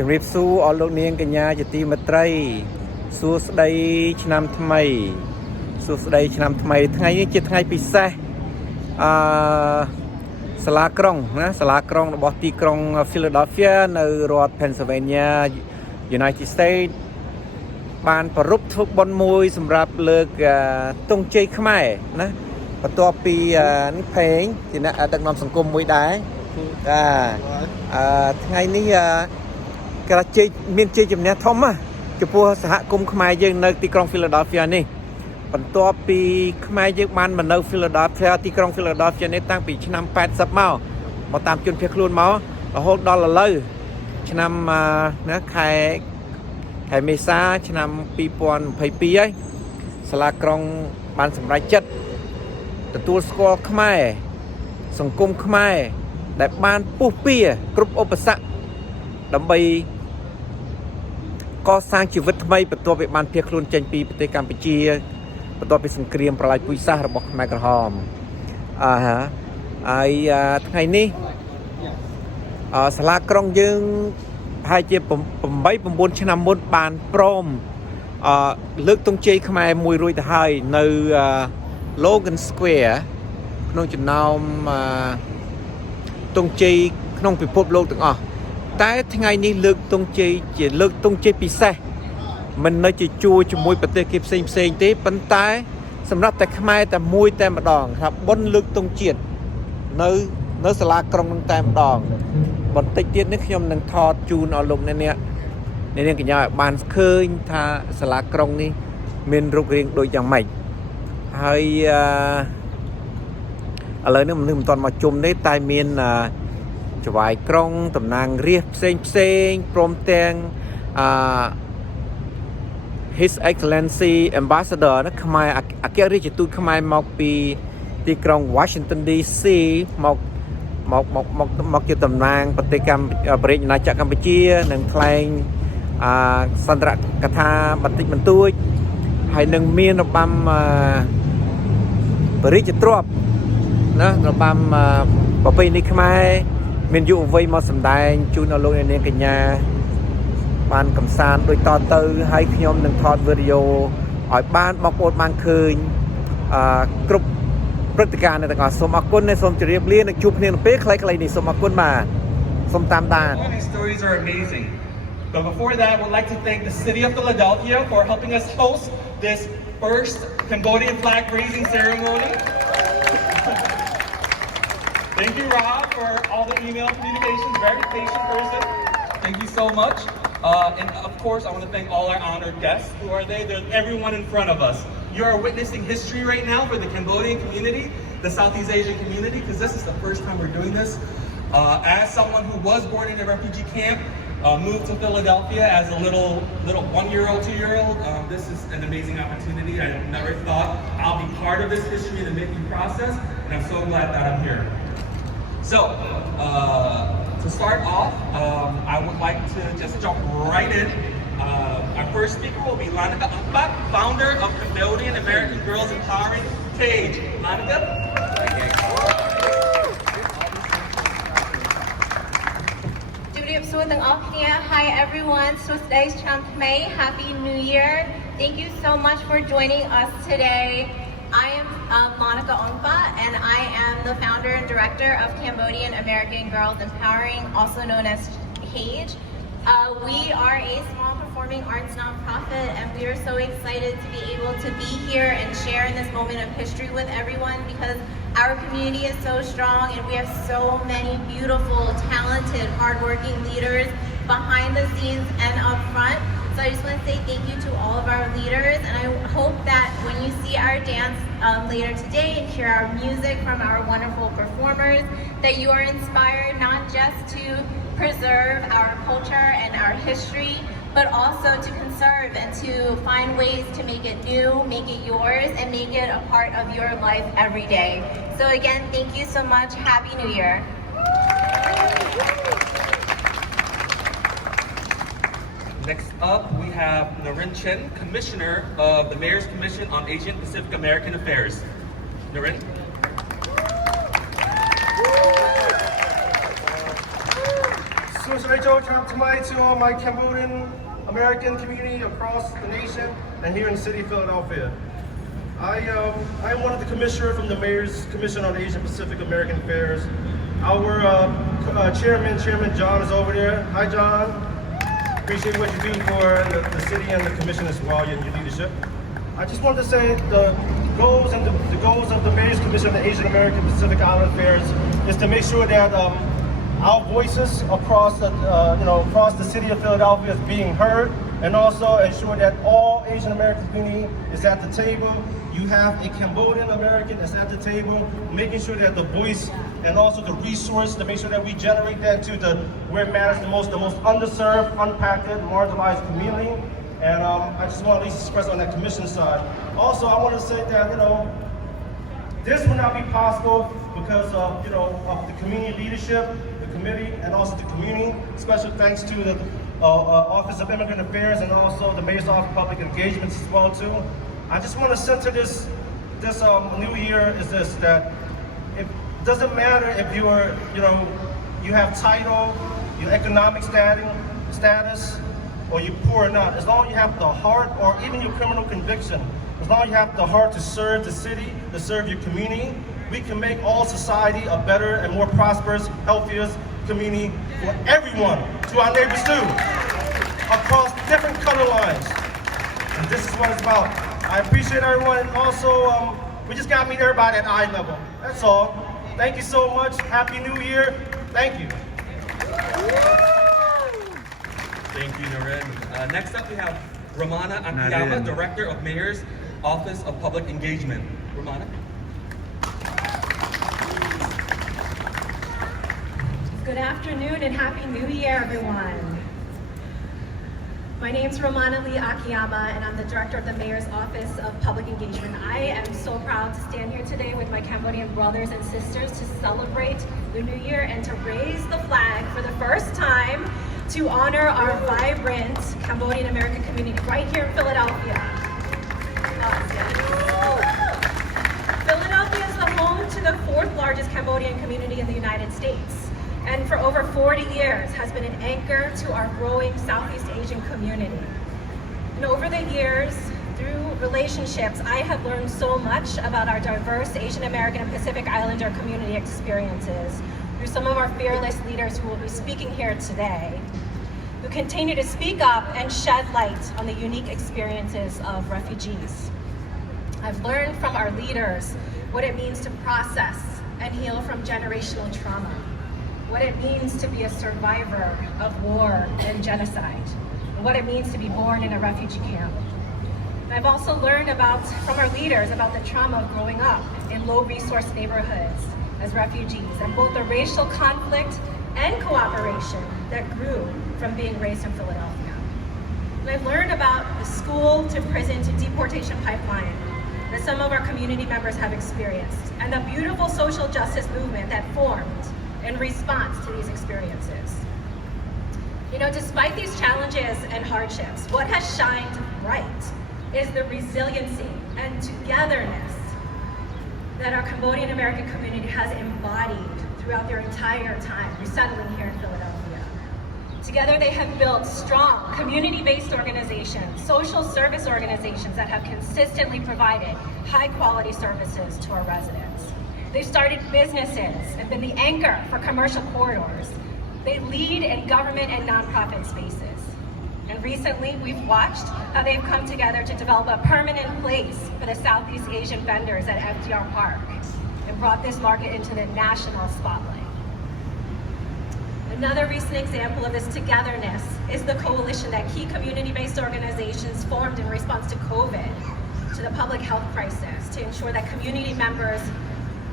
ជំរាបសួរអស់លោកនាងកញ្ញាជាទីមេត្រីសួស្តីឆ្នាំថ្មីថ្ងៃនេះជាថ្ងៃពិសេសសាលាក្រុងរបស់ទីក្រុង Philadelphia នៅរដ្ឋ Pennsylvania United States បានប្រពធ្វើបុណ្យមួយសម្រាប់លើកទង់ជ័យខ្មែរណាបន្ទាប់ពីនេះផេងជាអ្នកដឹកនាំសង្គមមួយដែរថ្ងៃនេះការជ័យមានជ័យជំនះធំចំពោះសហគមន៍ខ្មែរយើងនៅទីក្រុង Philadelphia នេះបន្ទាប់ពីខ្មែរយើងបានមកនៅ Philadelphia ទីក្រុង Philadelphia នេះតាំងពីឆ្នាំ80មកតាមជនភៀសខ្លួនមករហូតដល់ឥឡូវឆ្នាំខែមេសាឆ្នាំ2022ហើយសាលាក្រុងបានសម្រេចចិត្តទទួលស្គាល់ខ្មែរសង្គមខ្មែរដែលបានពុះពៀគ្រប់ឧបសគ្គដើម្បីកសាងជីវិតថ្មីបន្ទាប់ពីបានភៀសខ្លួនចេញពីប្រទេសកម្ពុជាបន្ទាប់ពីសង្គ្រាមប្រល័យពូជសាសន៍របស់ខ្មែរក្រហមហើយថ្ងៃនេះសាលាក្រុងយើងប្រហែលជា8-9 ឆ្នាំមុនបានព្រមលើកទង់ជ័យខ្មែរមួយរួចទៅហើយនៅ Logan Square ក្នុងចំណោមទង់ជ័យក្នុងពិភពលោកទាំងអស់តែថ្ងៃនេះលើកទង់ជ័យជាលើកទង់ជ័យពិសេសមិននៅជាជួរជាមួយប្រទេសគេផ្សេងទេប៉ុន្តែសម្រាប់តែខ្មែរតែមួយតែម្ដងថាបុណ្យលើកទង់ជាតិនៅសាលាក្រុងនឹងតែម្ដងបន្តិចទៀតនេះខ្ញុំនឹងថតជូនឲ្យលោកអ្នកនាងកញ្ញាឲ្យបានឃើញថាសាលាក្រុងនេះមានរូបរាងដូចយ៉ាងម៉េចហើយឥឡូវនេះមិនទាន់មកជុំទេតែមានចវាយក្រុងតំណាងរាស្ត្រផ្សេងព្រមទាំងHis Excellency Ambassador ណាខ្មែរអគ្គរដ្ឋទូតខ្មែរមកពីទីក្រុង Washington DC មកជាតំណាងប្រទេសព្រះរាជាណាចក្រកម្ពុជានឹងថ្លែងសន្ទរកថាបន្តិចបន្តួចហើយនឹងមានរបាំព្រះរាជទ្រព្យណារបាំប្រពៃណីខ្មែរមានយុវវ័យមកសម្ដែងជូនដល់លោកអ្នកនាងកញ្ញាបានកំសាន្តដូចតទៅហើយខ្ញុំនឹងថតវីដេអូឲ្យបានបងប្អូនបានឃើញគ្រប់ព្រឹត្តិការណ៍ទាំងអស់សូមអរគុណនិងសូមជម្រាបលានិងជួបគ្នានៅពេលខ្លីៗនេះសូមអរគុណបាទសូមតាមដាន These stories are amazing. But before that, I would like to thank the city of Philadelphia for helping us host this first Cambodian flag raising ceremony. Thank you, Rob, for all the email communications. Very patient person. Thank you so much. And of course, I want to thank all our honored guests. Who are they? They're everyone in front of us. You are witnessing history right now for the Cambodian community, the Southeast Asian community, because this is the first time we're doing this. As someone who was born in a refugee camp, moved to Philadelphia as a little 1-year-old, 2-year-old, this is an amazing opportunity. I never thought I'll be part of this history and the making process, and I'm so glad that I'm here. So, to start off, I would like to just jump right in. Our first speaker will be Lanika Akbat, founder of Cambodian American Girls Empowering Page. Lanika? Hi everyone, today's May. Happy New Year. Thank you so much for joining us today. I am Monica Ongpa and I am the founder and director of Cambodian American Girls Empowering, also known as CAGE. We are a small performing arts nonprofit and we are so excited to be able to be here and share in this moment of history with everyone because our community is so strong and we have so many beautiful, talented, hardworking leaders behind the scenes and up front. So I just want to say thank you to all of our leaders and I hope that when you see our dance later today and hear our music from our wonderful performers, that you are inspired not just to preserve our culture and our history, but also to conserve and to find ways to make it new, make it yours, and make it a part of your life every day. So again, thank you so much. Happy New Year. Next up, we have Narin Chen, Commissioner of the Mayor's Commission on Asian Pacific American Affairs. Narin? Untitled Chapter to all my Cambodian American community across the nation and here in the city of Philadelphia. I am one of the commissioners from the Mayor's Commission on Asian Pacific American Affairs. Our Chairman John is over there. Hi, John. Appreciate what you do for the city and the commission as well, and your leadership. I just wanted to say the goals of the Mayor's Commission on the Asian American Pacific Island Affairs is to make sure that our voices across the city of Philadelphia is being heard, and also ensure that all Asian American community is at the table. You have a Cambodian American that's at the table, making sure that the voice and also the resource to make sure that we generate that to where it matters the most underserved, unimpacted, marginalized community. And I just want to at least express on that commission side. Also, I want to say that this would not be possible because of the community leadership, the committee, and also the community. Special thanks to the Office of Immigrant Affairs and also the Mayor's Office of Public Engagements as well too. I just want to center this new year is this, that it doesn't matter if you have title, your economic status, or you're poor or not. As long as you have the heart, or even your criminal conviction, as long as you have the heart to serve the city, to serve your community, we can make all society a better and more prosperous, healthier community for everyone, to our neighbors too, across different color lines. And this is what it's about. I appreciate everyone, and also we just gotta meet everybody at eye level. That's all. Thank you so much. Happy New Year. Thank you. Thank you, Naren. Next up, we have Ramana Akiyama, Director of Mayor's Office of Public Engagement. Ramana. Good afternoon and Happy New Year, everyone. My name is Ramana Lee Akiyama, and I'm the Director of the Mayor's Office of Public Engagement. I am so proud to stand here today with my Cambodian brothers and sisters to celebrate the New Year and to raise the flag for the first time to honor our vibrant Cambodian American community right here in Philadelphia. Philadelphia is the home to the fourth largest Cambodian community in the United States, and for over 40 years has been an anchor to our growing Southeast Asian community. And over the years, through relationships, I have learned so much about our diverse Asian American and Pacific Islander community experiences through some of our fearless leaders who will be speaking here today, who continue to speak up and shed light on the unique experiences of refugees. I've learned from our leaders what it means to process and heal from generational trauma, what it means to be a survivor of war and genocide, and what it means to be born in a refugee camp. And I've also learned from our leaders about the trauma of growing up in low-resource neighborhoods as refugees, and both the racial conflict and cooperation that grew from being raised in Philadelphia. And I've learned about the school to prison to deportation pipeline that some of our community members have experienced, and the beautiful social justice movement that formed in response to these experiences. Despite these challenges and hardships, what has shined bright is the resiliency and togetherness that our Cambodian American community has embodied throughout their entire time resettling here in Philadelphia. Together they have built strong community-based organizations, social service organizations that have consistently provided high-quality services to our residents. They've started businesses and been the anchor for commercial corridors. They lead in government and nonprofit spaces. And recently, we've watched how they've come together to develop a permanent place for the Southeast Asian vendors at FDR Park and brought this market into the national spotlight. Another recent example of this togetherness is the coalition that key community-based organizations formed in response to COVID, to the public health crisis, to ensure that community members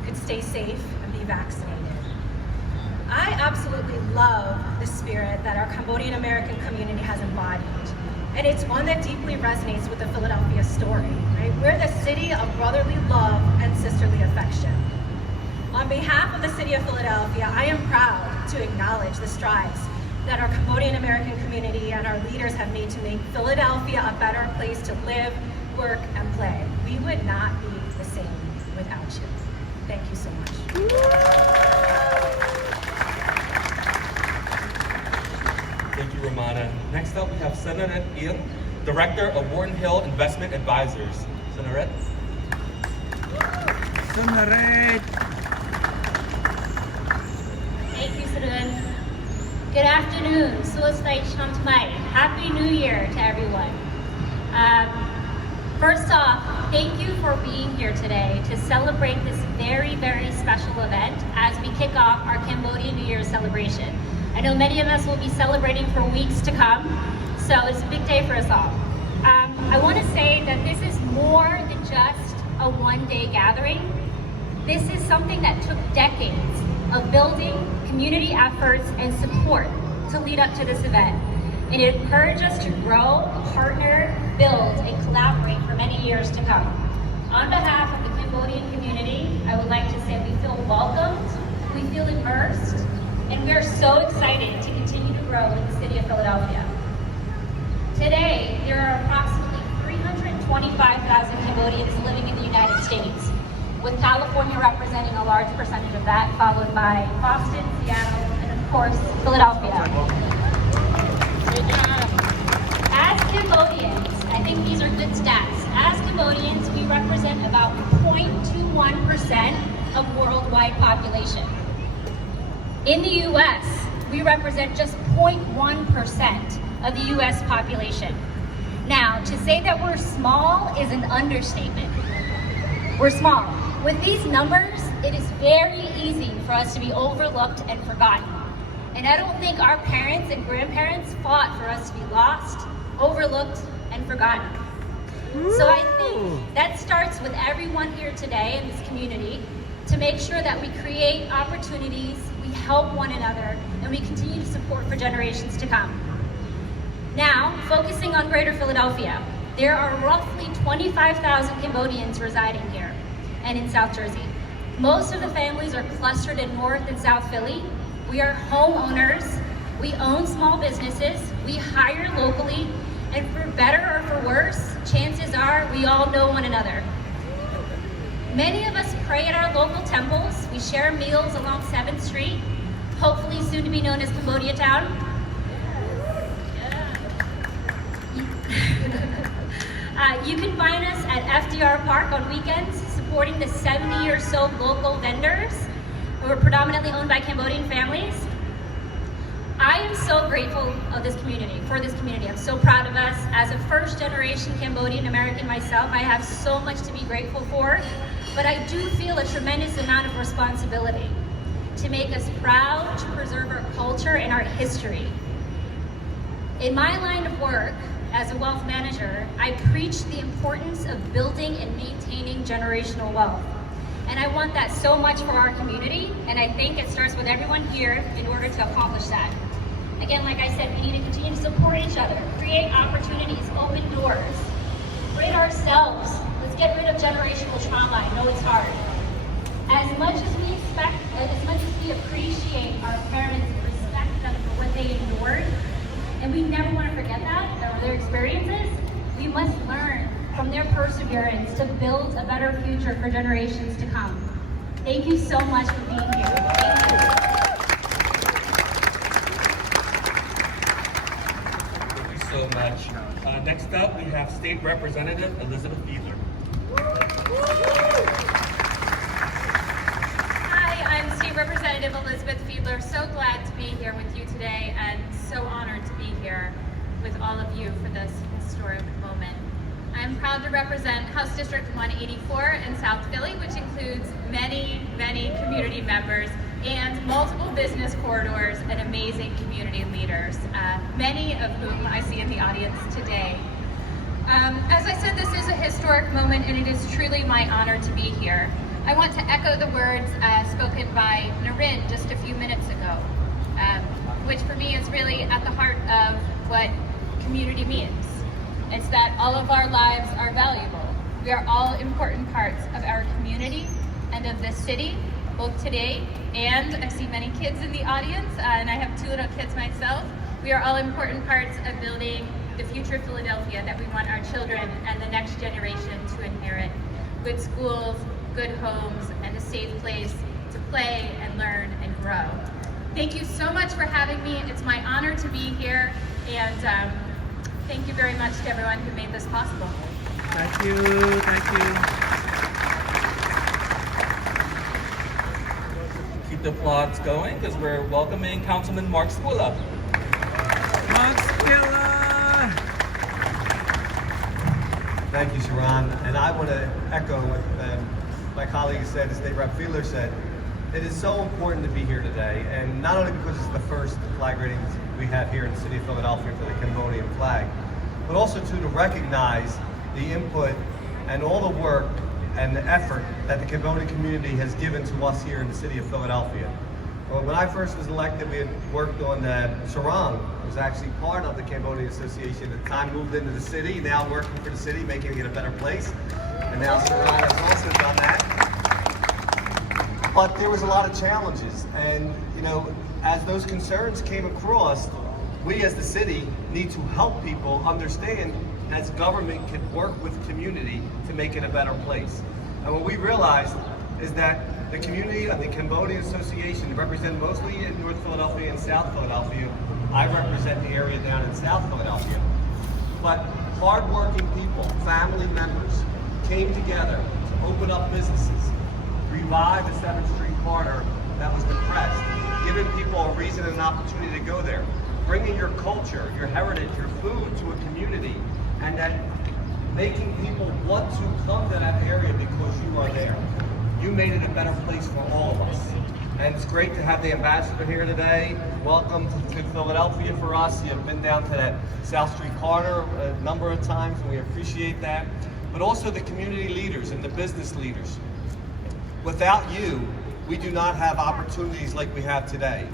could stay safe and be vaccinated. I absolutely love the spirit that our Cambodian American community has embodied, and it's one that deeply resonates with the Philadelphia story, right? We're the city of brotherly love and sisterly affection. On behalf of the city of Philadelphia, I am proud to acknowledge the strides that our Cambodian American community and our leaders have made to make Philadelphia a better place to live, work, and play. We would not be the same without you. Thank you so much. Thank you, Ramana. Next up, we have Senaret Ian, Director of Wharton Hill Investment Advisors. Senaret. Senaret. Thank you, Sudan. Good afternoon. Happy New Year to everyone. First off, thank you for being here today to celebrate this very, very special event as we kick off our Cambodian New Year's celebration. I know many of us will be celebrating for weeks to come, so it's a big day for us all. I want to say that this is more than just a one-day gathering. This is something that took decades of building, community efforts, and support to lead up to this event. And it encouraged us to grow, partner, build, and collaborate for many years to come. On behalf of the Cambodian community, I would like to say we feel welcomed, we feel immersed, and we are so excited to continue to grow in the city of Philadelphia. Today, there are approximately 325,000 Cambodians living in the United States, with California representing a large percentage of that, followed by Boston, Seattle, and of course, Philadelphia. As Cambodians, I think these are good stats. As Cambodians, we represent about 0.21% of worldwide population. In the US, we represent just 0.1% of the US population. Now, to say that we're small is an understatement. We're small. With these numbers, it is very easy for us to be overlooked and forgotten. And I don't think our parents and grandparents fought for us to be lost, overlooked, and forgotten. So I think that starts with everyone here today in this community to make sure that we create opportunities, we help one another, and we continue to support for generations to come. Now, focusing on Greater Philadelphia, there are roughly 25,000 Cambodians residing here and in South Jersey. Most of the families are clustered in North and South Philly. We are homeowners, we own small businesses, we hire locally, and for better or for worse, chances are we all know one another. Many of us pray at our local temples. We share meals along 7th Street, hopefully soon to be known as Cambodia Town. You can find us at FDR Park on weekends, supporting the 70 or so local vendors who are predominantly owned by Cambodian families. I am so grateful for this community. I'm so proud of us. As a first-generation Cambodian American myself, I have so much to be grateful for, but I do feel a tremendous amount of responsibility to make us proud, to preserve our culture and our history. In my line of work, as a wealth manager, I preach the importance of building and maintaining generational wealth. And I want that so much for our community, and I think it starts with everyone here in order to accomplish that. Again, like I said, we need to continue to support each other, create opportunities, open doors, rid ourselves. Let's get rid of generational trauma. I know it's hard. As much as we appreciate our parents and respect them for what they endured, and we never want to forget that, or their experiences, we must learn from their perseverance to build a better future for generations to come. Thank you so much for being here. Thank you. Thank you so much. Next up, we have State Representative Elizabeth Phila. Hi, I'm State Representative Elizabeth Phila. So glad to be here with you today and so honored to be here with all of you for this historic moment. I'm proud to represent House District 184 in South Philly, which includes many, many community members and multiple business corridors and amazing community leaders, many of whom I see in the audience today. As I said, this is a historic moment and it is truly my honor to be here. I want to echo the words spoken by Naren just a few minutes ago, which for me is really at the heart of what community means. It's that all of our lives are valuable. We are all important parts of our community and of this city, both today and I see many kids in the audience, and I have 2 little kids myself. We are all important parts of building the future of Philadelphia that we want our children and the next generation to inherit. Good schools, good homes, and a safe place to play and learn and grow. Thank you so much for having me. It's my honor honor to be here, and thank you very much to everyone who made this possible. Thank you, thank you. Keep the applause going because we're welcoming Councilman Mark Phila. Mark Phila. Thank you, Sharon. And I want to echo what my colleague said, the State Rep Phila said. It is so important to be here today, and not only because it's the first flag raising we have here in the city of Philadelphia for the Cambodian flag, but also to recognize the input and all the work and the effort that the Cambodian community has given to us here in the city of Philadelphia. When I first was elected, we had worked on Sarang, was actually part of the Cambodian Association. At the time, moved into the city, now working for the city, making it a better place. And now Sarang has also done that. But there was a lot of challenges, and as those concerns came across, we as the city need to help people understand as government can work with community to make it a better place. And what we realized is that the community of the Cambodian Association represent mostly in North Philadelphia and South Philadelphia. I represent the area down in South Philadelphia. But hardworking people, family members, came together to open up businesses, revive the 7th Street corridor that was depressed, giving people a reason and an opportunity to go there, bringing your culture, your heritage, your food to a community, and then making people want to come to that area because you are there. You made it a better place for all of us. And it's great to have the ambassador here today. Welcome to Philadelphia for us. You've been down to that South Street corridor a number of times, and we appreciate that. But also the community leaders and the business leaders. Without you, we do not have opportunities like we have today.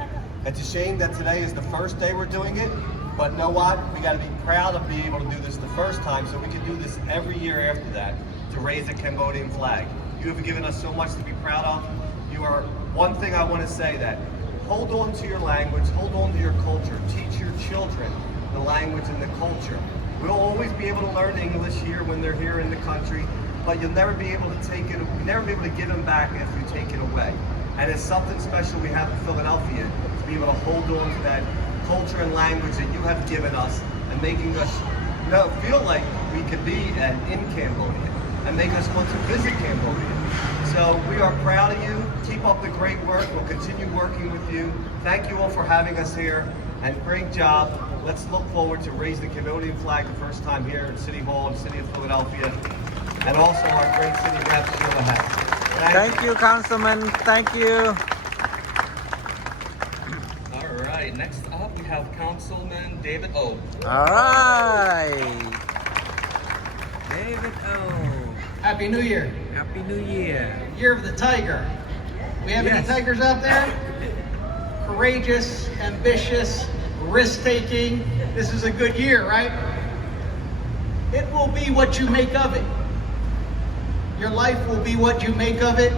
It's a shame that today is the first day we're doing it, but know what? We got to be proud of being able to do this the first time, so we can do this every year after that to raise the Cambodian flag. You have given us so much to be proud of. You are, one thing I want to say, that hold on to your language, hold on to your culture, teach your children the language and the culture. We'll always be able to learn English here when they're here in the country, but you'll never be able to never be able to give them back if you take it away. And it's something special we have in Philadelphia, to be able to hold on to that culture and language that you have given us, and making us feel like we could be in Cambodia, and make us want to visit Cambodia. So we are proud of you. Keep up the great work. We'll continue working with you. Thank you all for having us here, and great job. Let's look forward to raising the Cambodian flag the first time here at City Hall in the city of Philadelphia, and also our great city rep, Phila has. Thank you, Councilman. Thank you. All right, next up we have Councilman David O. All right. David O. Happy New Year. Happy New Year. Year of the Tiger. We have any tigers out there? Courageous, ambitious, risk-taking. This is a good year, right? It will be what you make of it. Your life will be what you make of it.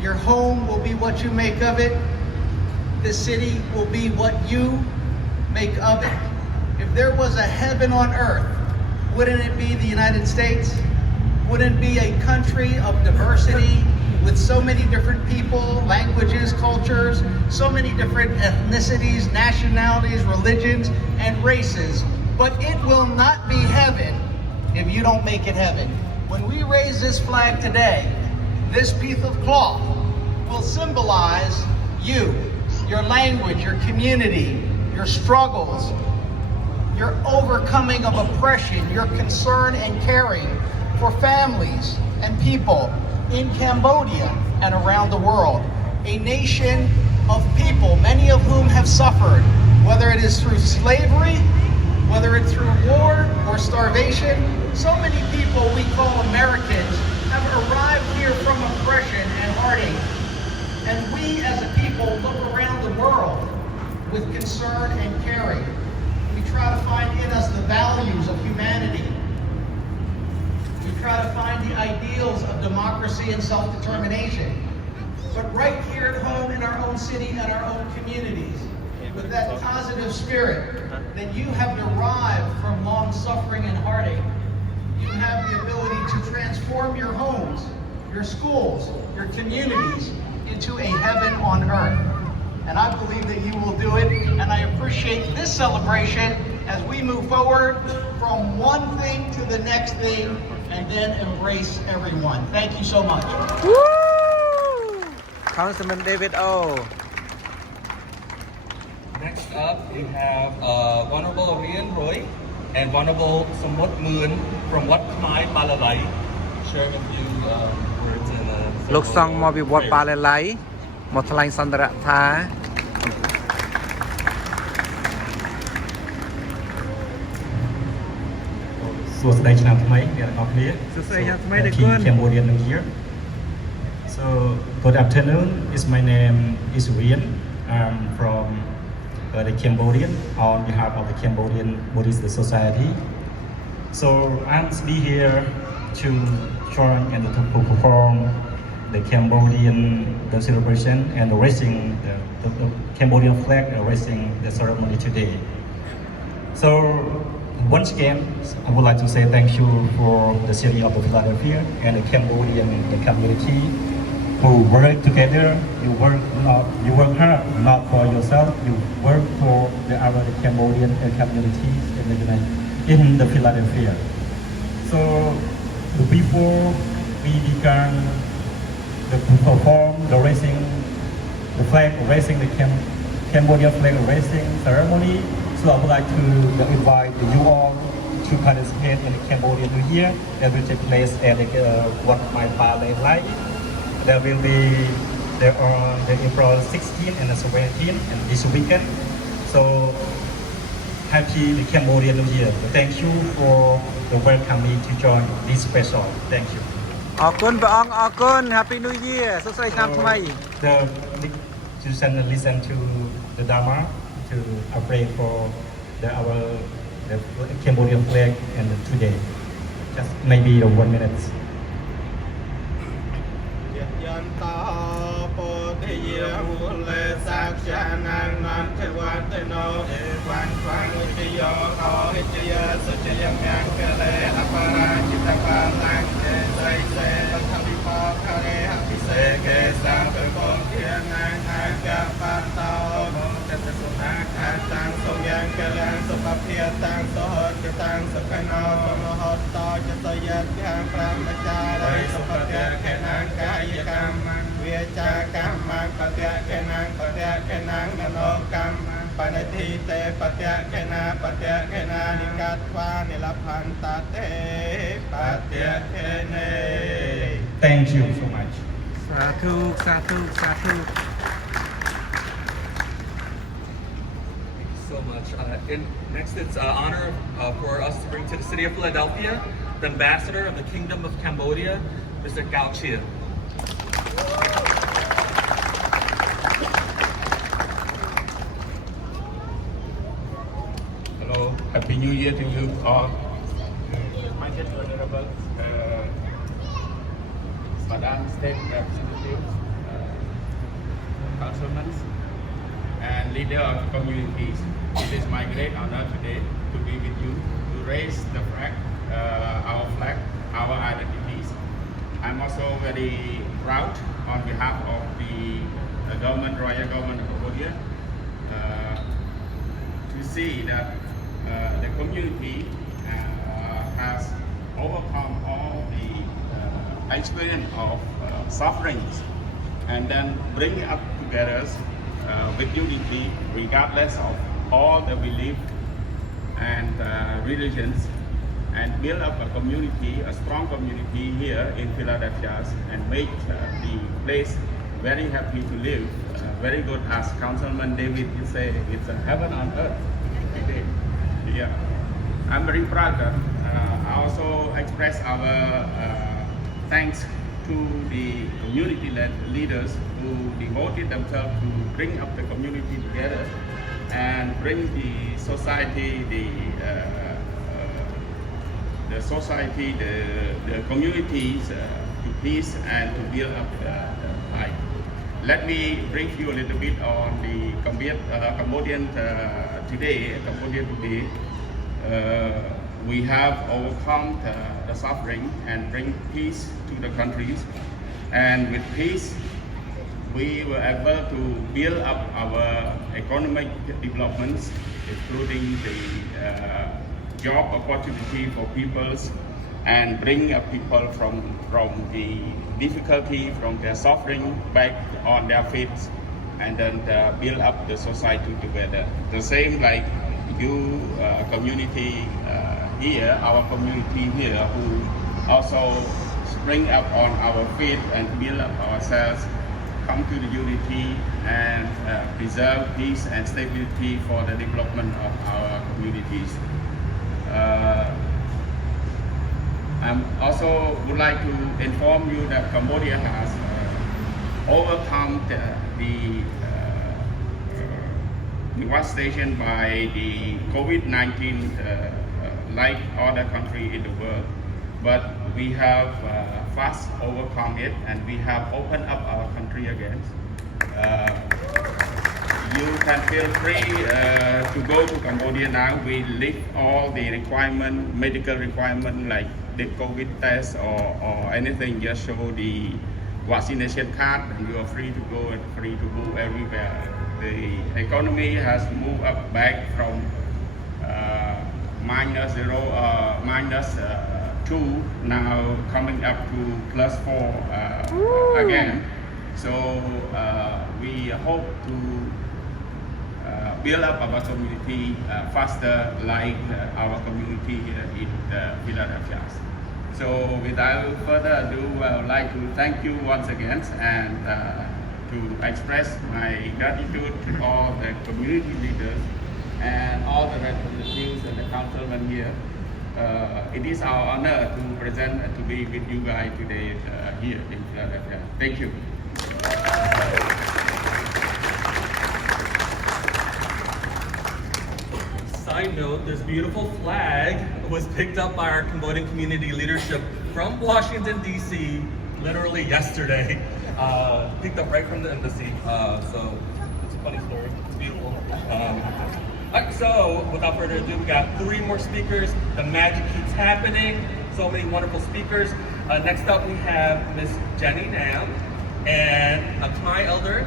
Your home will be what you make of it. The city will be what you make of it. If there was a heaven on earth, wouldn't it be the United States? Wouldn't it be a country of diversity with so many different people, languages, cultures, so many different ethnicities, nationalities, religions, and races? But it will not be heaven if you don't make it heaven. When we raise this flag today, this piece of cloth will symbolize you, your language, your community, your struggles, your overcoming of oppression, your concern and caring for families and people in Cambodia and around the world. A nation of people, many of whom have suffered, whether it is through slavery, whether it's through war or starvation. So many people we call Americans have arrived here from oppression and heartache. And we as a people look around the world with concern and caring. We try to find in us the values of humanity. We try to find the ideals of democracy and self-determination. But right here at home in our own city and our own communities, with that positive spirit that you have derived from long suffering and heartache, you have the ability to transform your homes, your schools, your communities into a heaven on earth. And I believe that you will do it. And I appreciate this celebration as we move forward from one thing to the next thing and then embrace everyone. Thank you so much. Woo! Councilman David O. Next up, we have Honorable Rian Roy and Honorable Samut Moon from Wat Khmer Palalai. Share with you words in a លោកសង្ឃមកពីវត្តបាឡេឡៃមកថ្លែងសន្ទរៈថា សួស្តីឆ្នាំថ្មីអ្នកទាំងអស់គ្នា សួស្តីឆ្នាំថ្មីអ្នកគុណ Cambodian New Year. So good afternoon. My name is Rian. I'm from the Cambodian on behalf of the Cambodian Buddhist Society. So I'm be here to join and to perform the Cambodian celebration and raising the Cambodian flag, raising the ceremony today. So once again, I would like to say thank you for the city of Philadelphia and the Cambodian community who work together. You work hard, not for yourself. You work for the other Cambodian communities in the Philadelphia. So before we began to perform the raising the Cambodian flag raising ceremony, so I would like to invite you all to participate in the Cambodian New Year that will take place at Wat Khmer Palalai. There will be there on the April 16 and 17 and this weekend. So happy the Cambodian New Year. Thank you for the welcome me to join this special. Thank you. អរគុណព្រះអង្គអរគុណ Happy New Year សុខសប្បាយឆ្នាំថ្មី To listen to the Dharma, to pray for the Cambodian flag and today. Just maybe 1 minute. ปณิทิเตปะเตะเกนาปะเตะเกนานิกัตวานิลพันตเตปะเตะเกเน Thank you so much. สาธุสาธุสาธุ so much. Next, it's an honor for us to bring to the city of Philadelphia the ambassador of the Kingdom of Cambodia, Mr. Gao Chia. Hello, Happy New Year to you all. My Honorable Madam State Representative, councilmen, and leader of communities. It is my great honor today to be with you to raise the flag, our flag, our identities. I'm also very proud on behalf of the Royal Government of Cambodia to see that the community has overcome all the experience of sufferings and then bring it up together with unity regardless of all the belief and religions, and build up a community, a strong community here in Philadelphia, and make the place very happy to live. Very good, as Councilman David you say, it's a heaven on earth today. Yeah, I'm very proud that I also express our thanks to the community-led leaders who devoted themselves to bring up the community together and bring the society, the communities to peace and to build up life. Let me brief you a little bit on the Cambodian today. We have overcome the suffering and bring peace to the countries. And with peace, we were able to build up our economic developments, including the job opportunity for peoples, and bring up people from the difficulty, from their suffering back on their feet, and then build up the society together. The same like you community here, our community here, who also spring up on our feet and build up ourselves, come to the unity and preserve peace and stability for the development of our communities. I also would like to inform you that Cambodia has overcome the devastation by the COVID-19 like other countries in the world. But we have fast overcome it, and we have opened up our country again. You can feel free to go to Cambodia now. We lift all the requirement, medical requirement like the COVID test or anything, just show the vaccination card and you are free to go and free to go everywhere. The economy has moved up back from -2 now coming up to +4 again. So we hope to build up our community faster like our community here in Philadelphia. So without further ado, I would like to thank you once again and to express my gratitude to all the community leaders and all the representatives and the councilmen here. It is our honor to present and to be with you guys today here in Philadelphia. Thank you. Side note, this beautiful flag was picked up by our Cambodian community leadership from Washington, D.C. literally yesterday. Picked up right from the embassy. So it's a funny story. It's beautiful. Alright, so without further ado, we got 3 more speakers. The magic keeps happening. So many wonderful speakers. Next up, we have Miss Jenny Nam and a Khmer elder,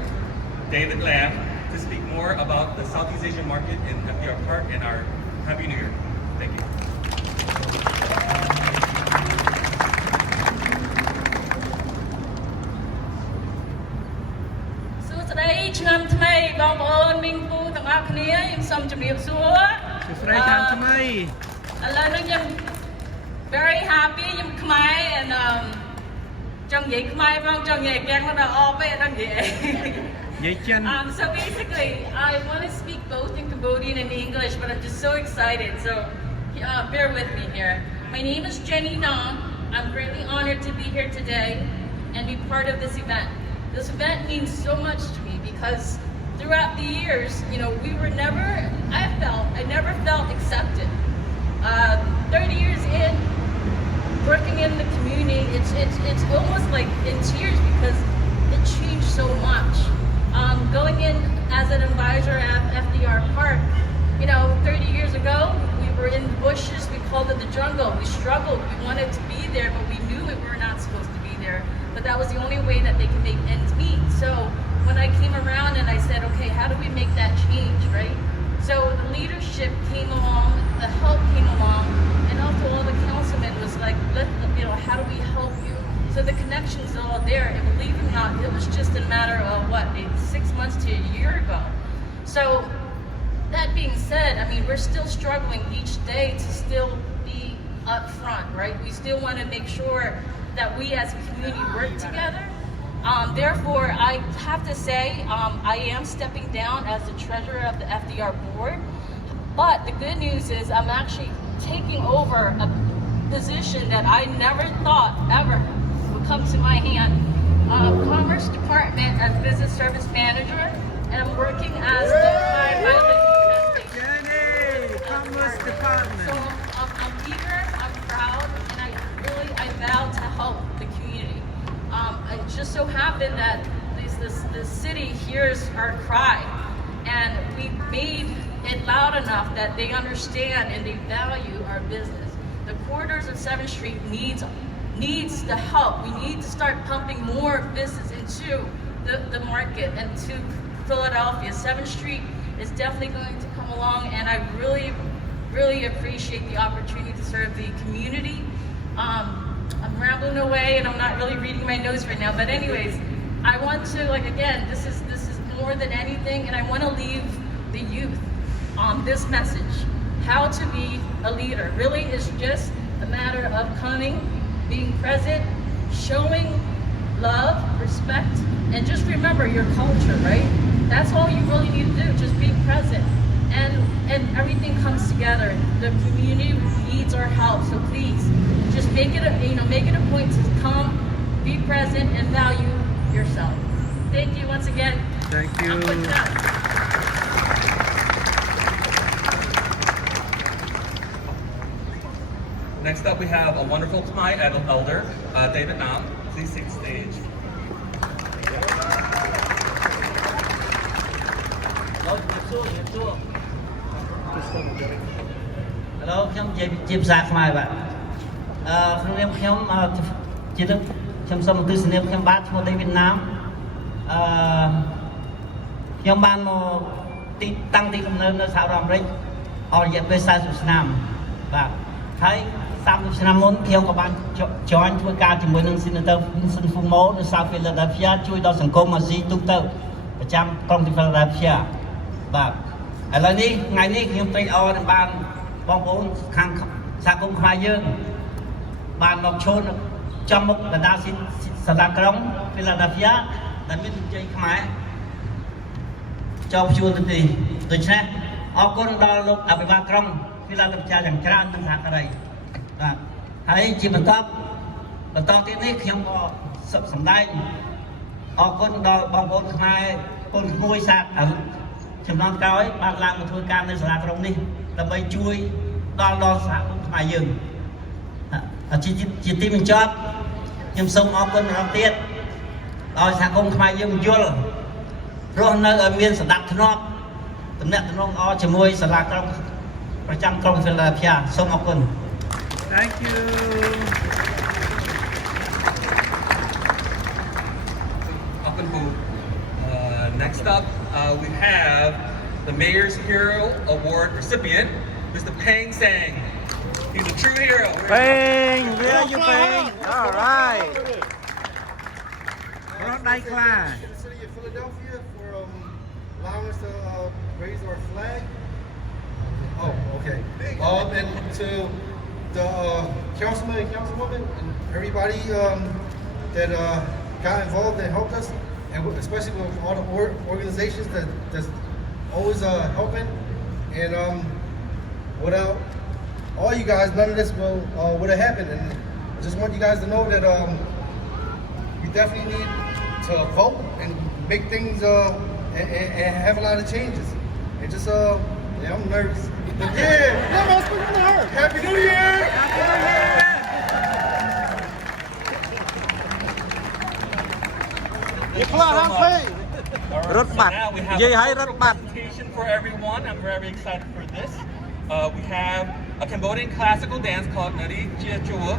David Lam, to speak more about the Southeast Asian market in FDR Park and our Happy New Year. Thank you. Very happy, I'm Khmer and so basically, I want to speak both in Cambodian and English, but I'm just so excited, so bear with me here. My name is Jenny Nam. I'm greatly honored to be here today and be part of this event. This event means so much to me because throughout the years, you know, I never felt accepted. 30 years in, working in the community, it's almost like in tears because it changed so much. Going in as an advisor at FDR Park, you know, 30 years ago, we were in the bushes, we called it the jungle. We struggled, we wanted to be there, but we knew we were not supposed to be there. But that was the only way that they could make ends meet. So when I came around and I said, okay, how do we make that change, right? So the leadership came along, the help came along, and also all the councilmen was like, how do we help you? So the connections are all there, and believe it or not, it was just a matter of what, 6 months to a year ago. So that being said, I mean, we're still struggling each day to still be up front, right? We still want to make sure that we as a community work together. Therefore, I have to say, I am stepping down as the treasurer of the FDR board, but the good news is I'm actually taking over a position that I never thought ever would come to my hand. Commerce Department as Business Service Manager, and I'm working as the Commerce Department. So I'm eager, I'm proud, and I vow to help the community. It just so happened that the city hears our cry, and we made it loud enough that they understand and they value our business. The corridors of 7th Street needs the help. We need to start pumping more business into the market and to Philadelphia. 7th Street is definitely going to come along, and I really appreciate the opportunity to serve the community. I'm rambling away and I'm not really reading my notes right now, but anyways, I want to, like, again, this is more than anything, and I want to leave the youth on this message. How to be a leader really is just a matter of coming, being present, showing love, respect, and just remember your culture, right? That's all you really need to do, just be present. And everything comes together. The community needs our help, so please just make it a point to come, be present, and value yourself. Thank you once again. Thank you. I'm with that. Next up, we have a wonderful Khmer elder, David Nam. Please take the stage. Hello, ខ្ញុំជាភាសាខ្មែរបាទក្នុងនាមខ្ញុំជាទឹកខ្ញុំសូមទស្សនាខ្ញុំបាទឈ្មោះដីវៀតណាមខ្ញុំបានមកតាំងទីកំណើតនៅសហរដ្ឋអាមេរិកអស់រយៈពេល40ឆ្នាំបាទហើយ30ឆ្នាំមុនខ្ញុំក៏បាន join ធ្វើការជាមួយនឹង Senator Vincent Fumo នៅ South Philadelphia ជួយដល់សង្គមអាស៊ីទូទៅប្រចាំក្រុង Philadelphia បាទឥឡូវនេះថ្ងៃនេះខ្ញុំត្រេកអរនឹងបានបងប្អូនខាងសហគមន៍ខ្មែរយើងបានមកឈរចំមុខបណ្ដាសាលាក្រុង Philadelphia ដែលមានជ័យខ្មែរចូលជួបទៅទីដូច្នេះអរគុណដល់លោកអភិបាលក្រុង Philadelphia យ៉ាងច្រើននិងសហការីបាទហើយជាបន្តទៀតនេះខ្ញុំក៏សម្ដែងអរគុណដល់បងប្អូនខ្មែរពលក្មួយសាទចំណងក្រោយបានឡើងមកធ្វើការនៅសាលាក្រុងនេះដើម្បីជួយដល់សហគមន៍ខ្មែរយើងជាទីបញ្ចប់ខ្ញុំសូមអរគុណម្ដងទៀតដល់សហគមន៍ខ្មែរយើងយល់រស់នៅឲ្យមានសណ្ដាប់ធ្នាប់ទំនាក់ទំនងល្អជាមួយសាលាក្រុងប្រចាំក្រុង Philadelphia សូមអរគុណ Thank you. Next up, we have the Mayor's Hero Award recipient, Mr. Peng Sang. He's a true hero. Peng, where are you, Peng? All right. From the city of Philadelphia for allowing us to raise our flag. Oh, okay. And to the councilman and councilwoman and everybody that got involved and helped us, and especially with all the organizations that's always helping. And without all you guys, none of this would have happened. And I just want you guys to know that we definitely need to vote and make things and have a lot of changes. And just yeah, I'm nervous. Yeah, Happy New Year! So now we have a presentation for everyone. I'm very excited for this. We have a Cambodian classical dance called Nari Chia Chua,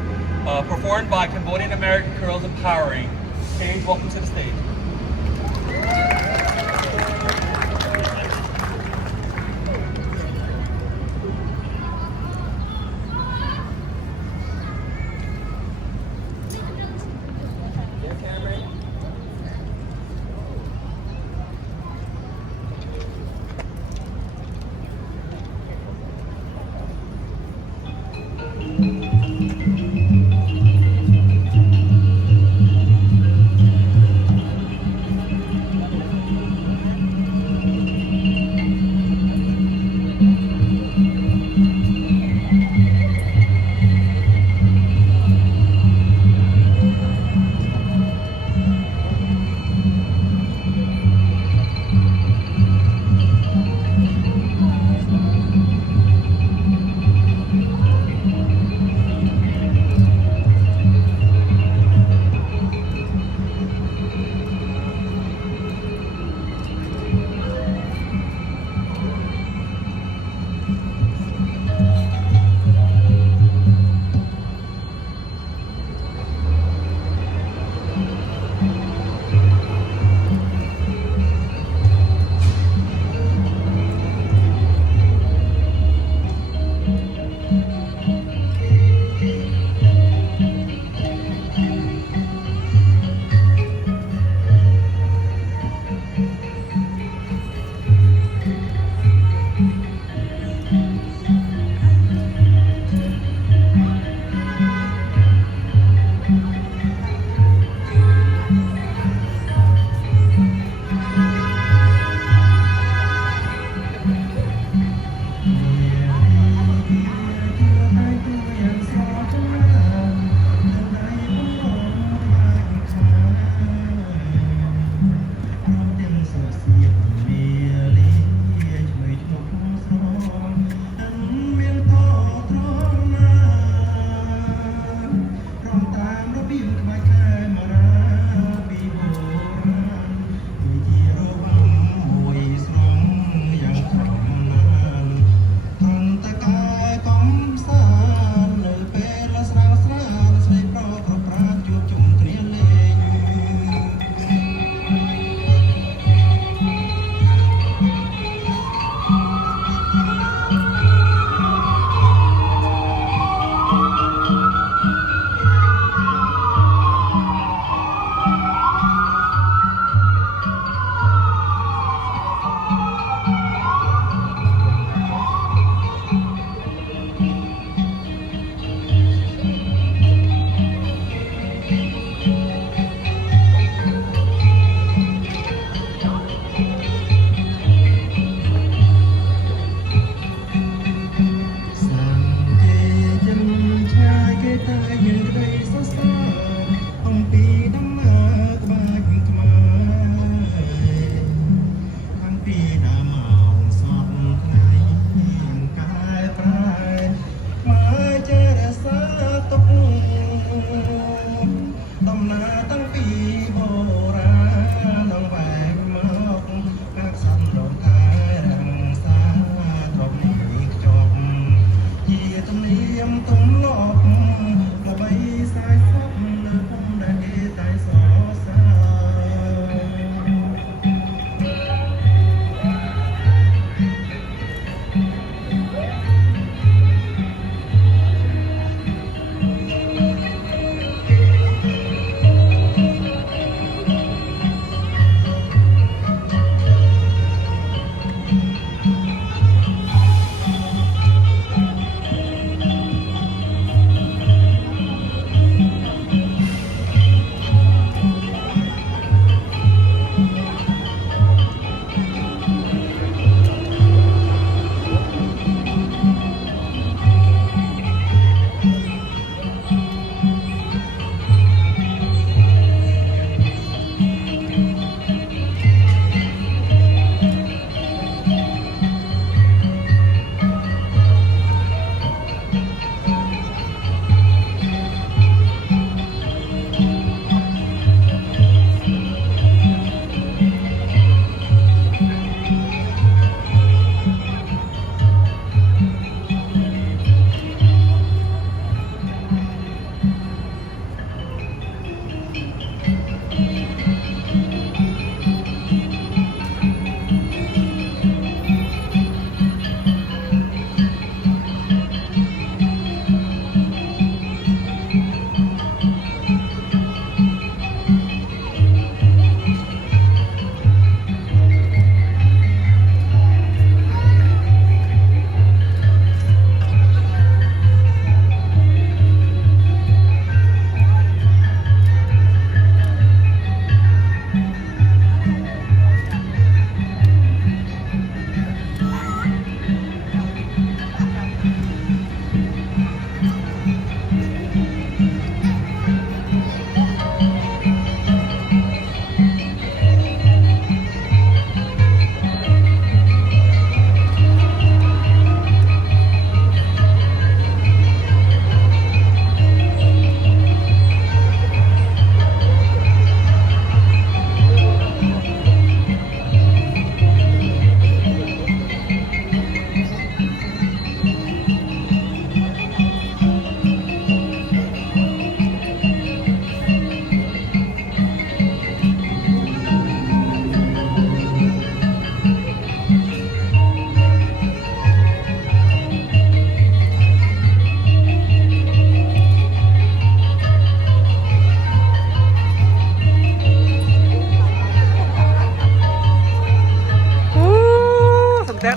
performed by Cambodian American Girls Empowering. Paige, welcome to the stage.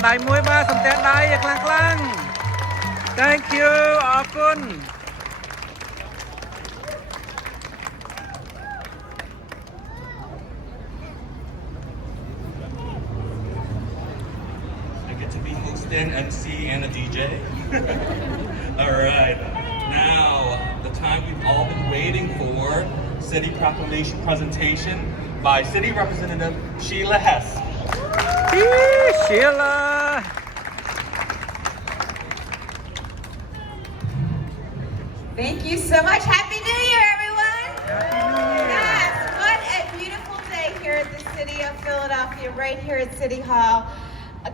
ដៃមួយបាទសំទះដៃឲ្យខ្លាំងៗ Thank you អរគុណ I get to be hosting, MC, and a DJ. All right. Now, the time we've all been waiting for, City Proclamation presentation by City Representative Sheila Hess. Sheila! Thank you so much. Happy New Year, everyone! Happy New Year! Yes, what a beautiful day here at the City of Philadelphia, right here at City Hall.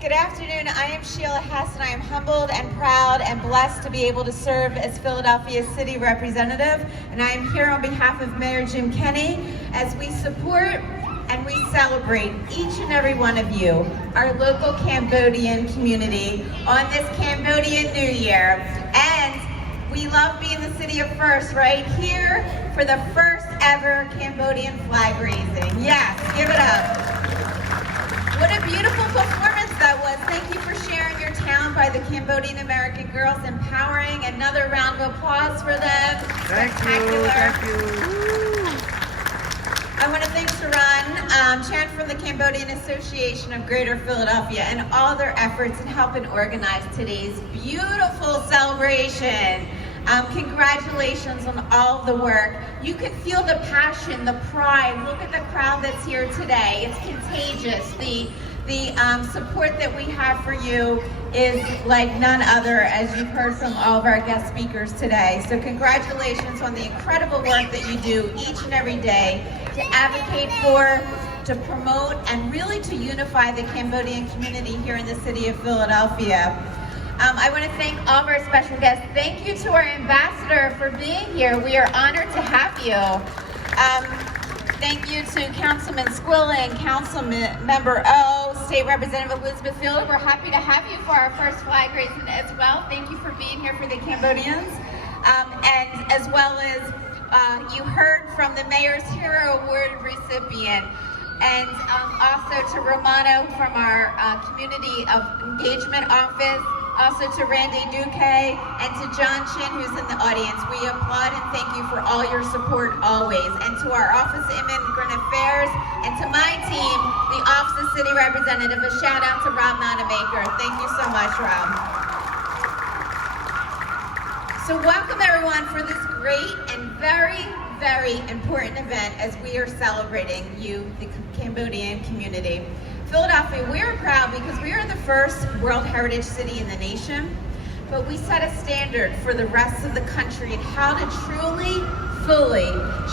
Good afternoon, I am Sheila Hess, and I am humbled and proud and blessed to be able to serve as Philadelphia's City Representative. And I am here on behalf of Mayor Jim Kenney as we support and we celebrate each and every one of you, our local Cambodian community, on this Cambodian New Year. And we love being the city of first, right here for the first ever Cambodian flag raising. Yes, give it up. What a beautiful performance that was. Thank you for sharing your talent by the Cambodian American girls, empowering. Another round of applause for them. Thank you, thank you. I want to thank Saran Chan from the Cambodian Association of Greater Philadelphia and all their efforts in helping organize today's beautiful celebration. Congratulations on all the work. You can feel the passion, the pride. Look at the crowd that's here today. It's contagious. The support that we have for you is like none other, as you've heard from all of our guest speakers today. So congratulations on the incredible work that you do each and every day to advocate for, to promote, and really to unify the Cambodian community here in the city of Philadelphia. I want to thank all of our special guests. Thank you to our ambassador for being here. We are honored to have you. Thank you to Councilman Squillen, Councilman Member O, State Representative Elizabeth Phila. We're happy to have you for our first flag raising as well. Thank you for being here for the Cambodians. And as well as you heard from the Mayor's Hero Award recipient. And also to Romano from our Community of Engagement Office, also to Randy Duque, and to John Chin, who's in the audience. We applaud and thank you for all your support always. And to our Office of Immigrant Affairs, and to my team, the Office of City Representative, a shout out to Rob Nonamaker. Thank you so much, Rob. So welcome everyone for this great and very, very important event as we are celebrating you, the Cambodian community. Philadelphia, we are proud because we are the first World Heritage City in the nation, but we set a standard for the rest of the country in how to truly, fully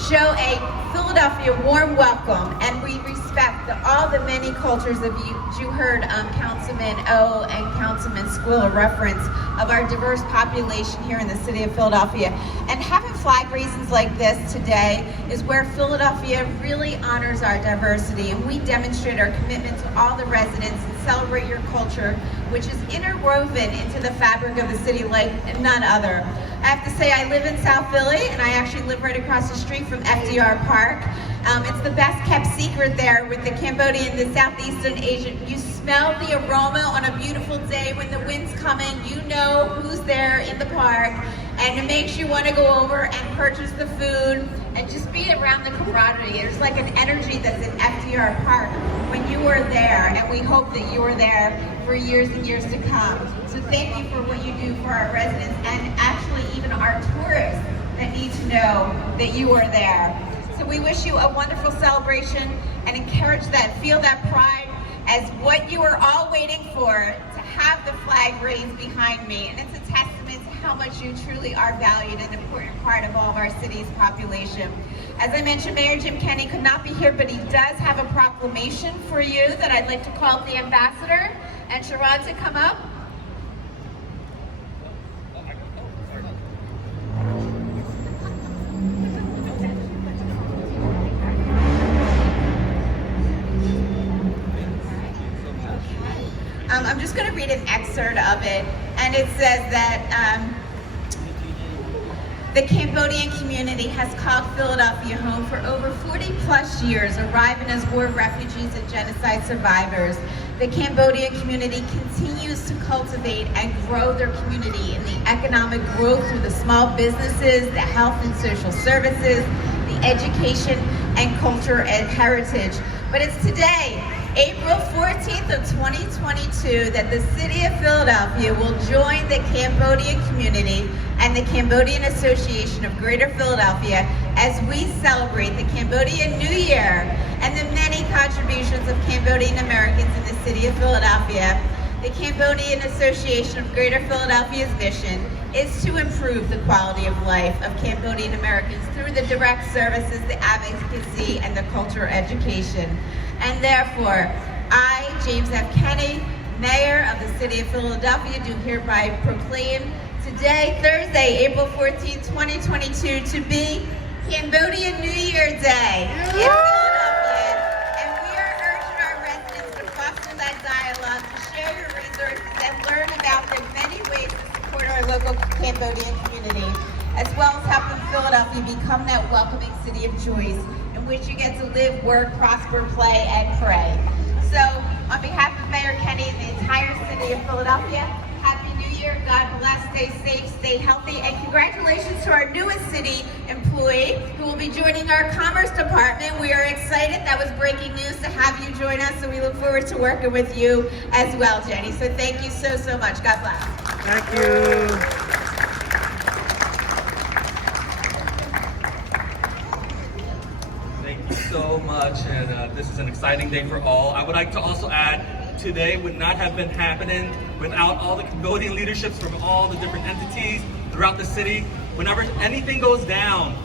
show a Philadelphia warm welcome, and we respect all the many cultures of you heard Councilman O and Councilman Squilla reference of our diverse population here in the city of Philadelphia. And having flag raisings like this today is where Philadelphia really honors our diversity, and we demonstrate our commitment to all the residents and celebrate your culture, which is interwoven into the fabric of the city like none other. I have to say, I live in South Philly, and I actually live right across the street from FDR Park. It's the best kept secret there with the Cambodian, the Southeastern Asian. You smell the aroma on a beautiful day when the wind's coming. You know who's there in the park, and it makes you want to go over and purchase the food and just be around the camaraderie. There's like an energy that's in FDR Park when you were there, and we hope that you are there for years and years to come. So thank you for what you do for our residents and actually even our tourists that need to know that you are there. So we wish you a wonderful celebration and encourage that, feel that pride as what you are all waiting for, to have the flag raised behind me. And it's a testament to how much you truly are valued and an important part of all of our city's population. As I mentioned, Mayor Jim Kenney could not be here, but he does have a proclamation for you that I'd like to call the ambassador and Sharad to come up. I'm just going to read an excerpt of it, and it says that the Cambodian community has called Philadelphia home for over 40 plus years, arriving as war refugees and genocide survivors. The Cambodian community continues to cultivate and grow their community in the economic growth through the small businesses, the health and social services, the education and culture and heritage. But it's today, April 14th of 2022, that the City of Philadelphia will join the Cambodian community and the Cambodian Association of Greater Philadelphia as we celebrate the Cambodian New Year and the many contributions of Cambodian Americans in the City of Philadelphia. The Cambodian Association of Greater Philadelphia's mission is to improve the quality of life of Cambodian Americans through the direct services, the advocacy, and the cultural education. And therefore, I, James F. Kenney, Mayor of the City of Philadelphia, do hereby proclaim today, Thursday, April 14, 2022, to be Cambodian New Year Day in Philadelphia. And we are urging our residents to foster that dialogue, to share your resources, and learn about the many ways to support our local Cambodian community, as well as helping Philadelphia become that welcoming city of choice in which you get to live, work, prosper, play, and pray. So, on behalf of Mayor Kenney and the entire city of Philadelphia, Happy New Year, God bless, stay safe, stay healthy, and congratulations to our newest city employee who will be joining our Commerce Department. We are excited. That was breaking news to have you join us, so we look forward to working with you as well, Jenny. So thank you so, so much. God bless. Thank you. an exciting day for all. I would like to also add, today would not have been happening without all the Cambodian leaderships from all the different entities throughout the city. Whenever anything goes down,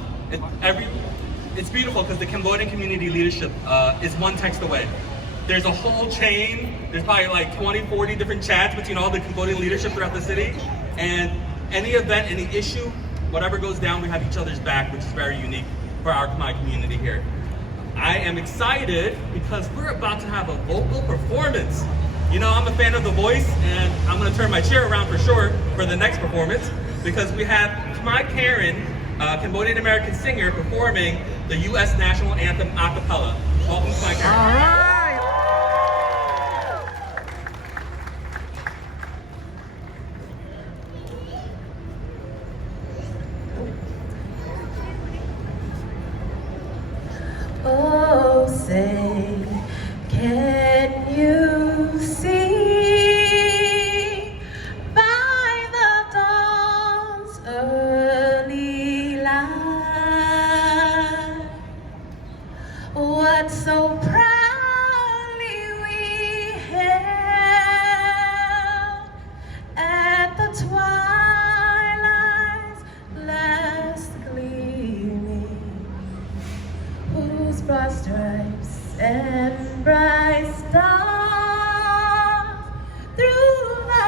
it's beautiful because the Cambodian community leadership is one text away. There's a whole chain, there's probably like 20, 40 different chats between all the Cambodian leadership throughout the city. And any event, any issue, whatever goes down, we have each other's back, which is very unique for our Khmer community here. I am excited because we're about to have a vocal performance. You know, I'm a fan of The Voice, and I'm gonna turn my chair around for sure for the next performance, because we have Khmer Karen, Cambodian American singer, performing the U.S. National Anthem a cappella. Welcome, Khmer Karen. All right. Oh, say, can you see by the dawn's early light what so proudly we held at the twilight's last gleaming, whose broad stripes and bright stars through the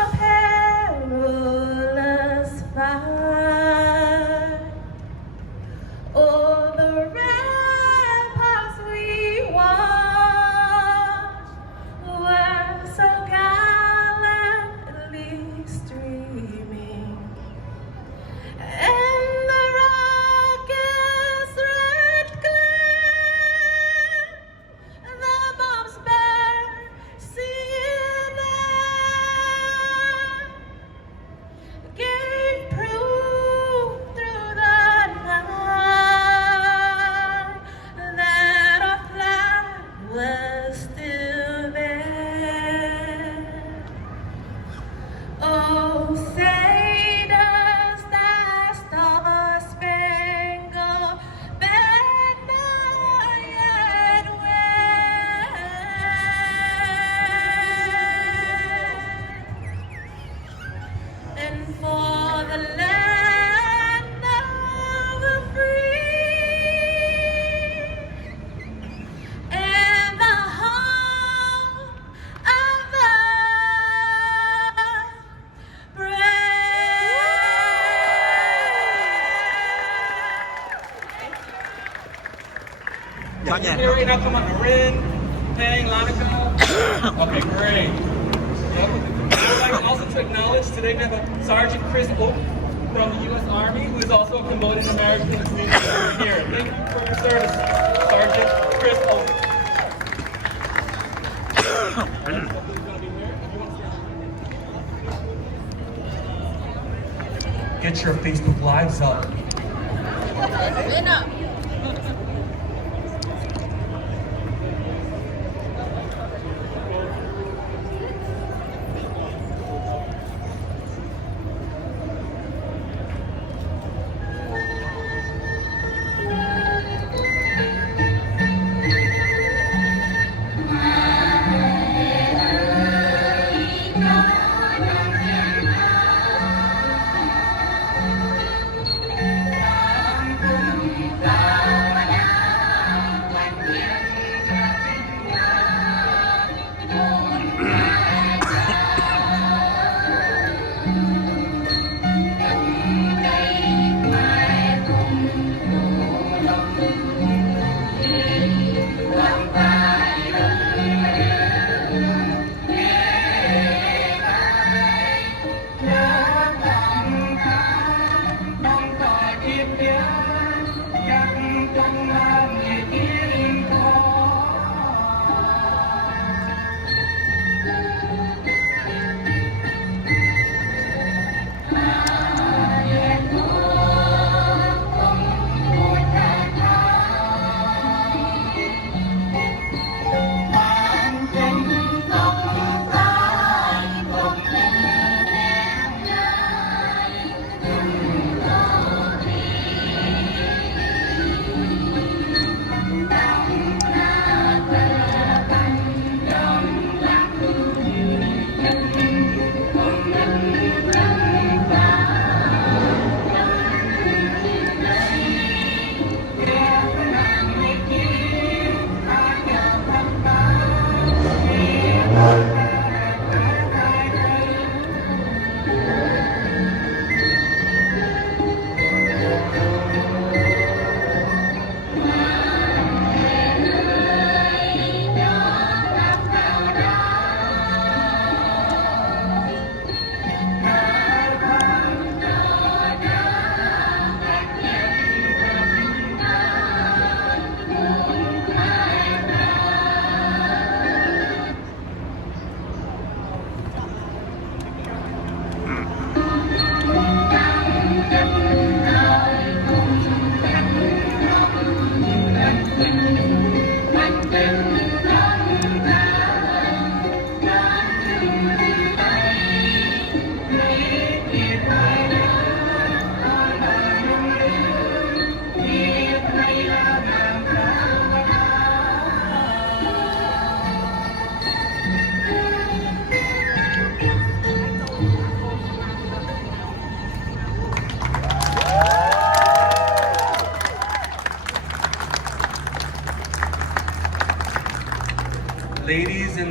perilous fight, o'er the ramparts we watched were so gallantly streaming, and the rocket's red glare, the bombs bursting air, gave proof through the night that our flag was still there. Oh, say does that star-spangled banner yet wave? And for the land of the free and the home of the Soạn nhạc. Here right now, come on, Marin, Peng, Lanaka. Okay, great. Yep. I'd like also to acknowledge today we have a Sergeant Chris Oak from the U.S. Army, who is also a Cambodian American community member here. Thank you for your service, Sergeant Chris Oak. Get your Facebook Lives up.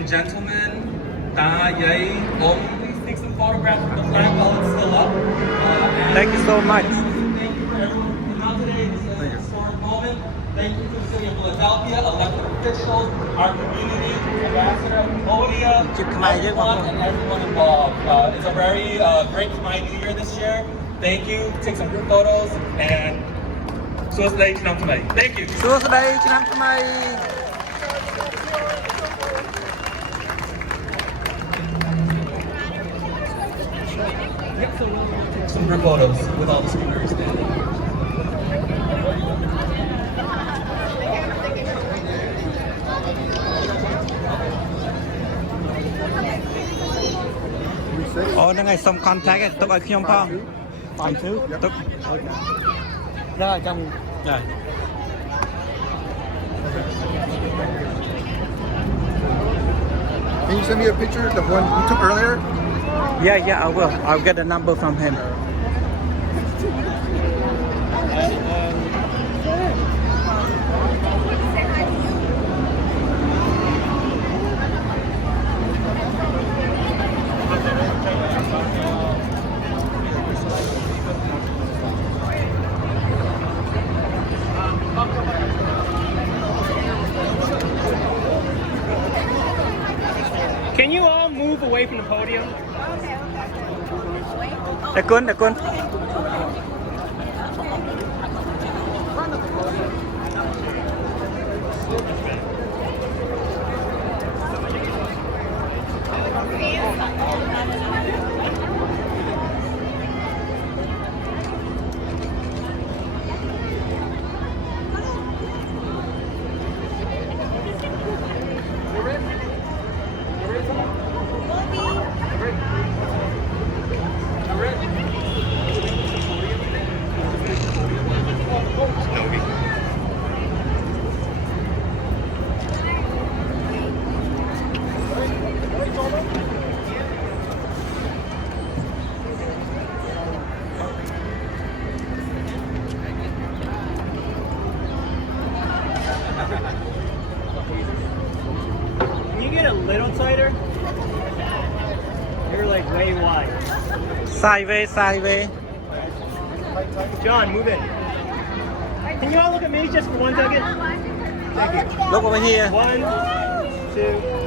and gentlemen, Ta, Yay, Om, please take some photographs of the flag while it's still up. Thank you so much. Thank you for everyone who came out today. This is a historic moment. Thank you to the city of Philadelphia, elected officials, our community, Ambassador Cambodia, everyone and everyone involved. It's a very great Khmer New Year this year. Thank you. Take some group photos and Suosday Chnam Khmer. Thank you. Suosday Chnam Khmer. Some group photos with all the speakers. Ồ, nó ngày xong contact ấy, tôi gọiខ្ញុំផង Fine too? Tôi Rồi, trong... Rồi. Can you send me a picture, the one you took earlier? Yeah, I will. I'll get a number from him. Can you all move away from the podium? Để con. Can you get a little tighter? You're like way wide. Sideways. John, move it. Can you all look at me just for 1 second? Thank you. Look over here. 1, 2.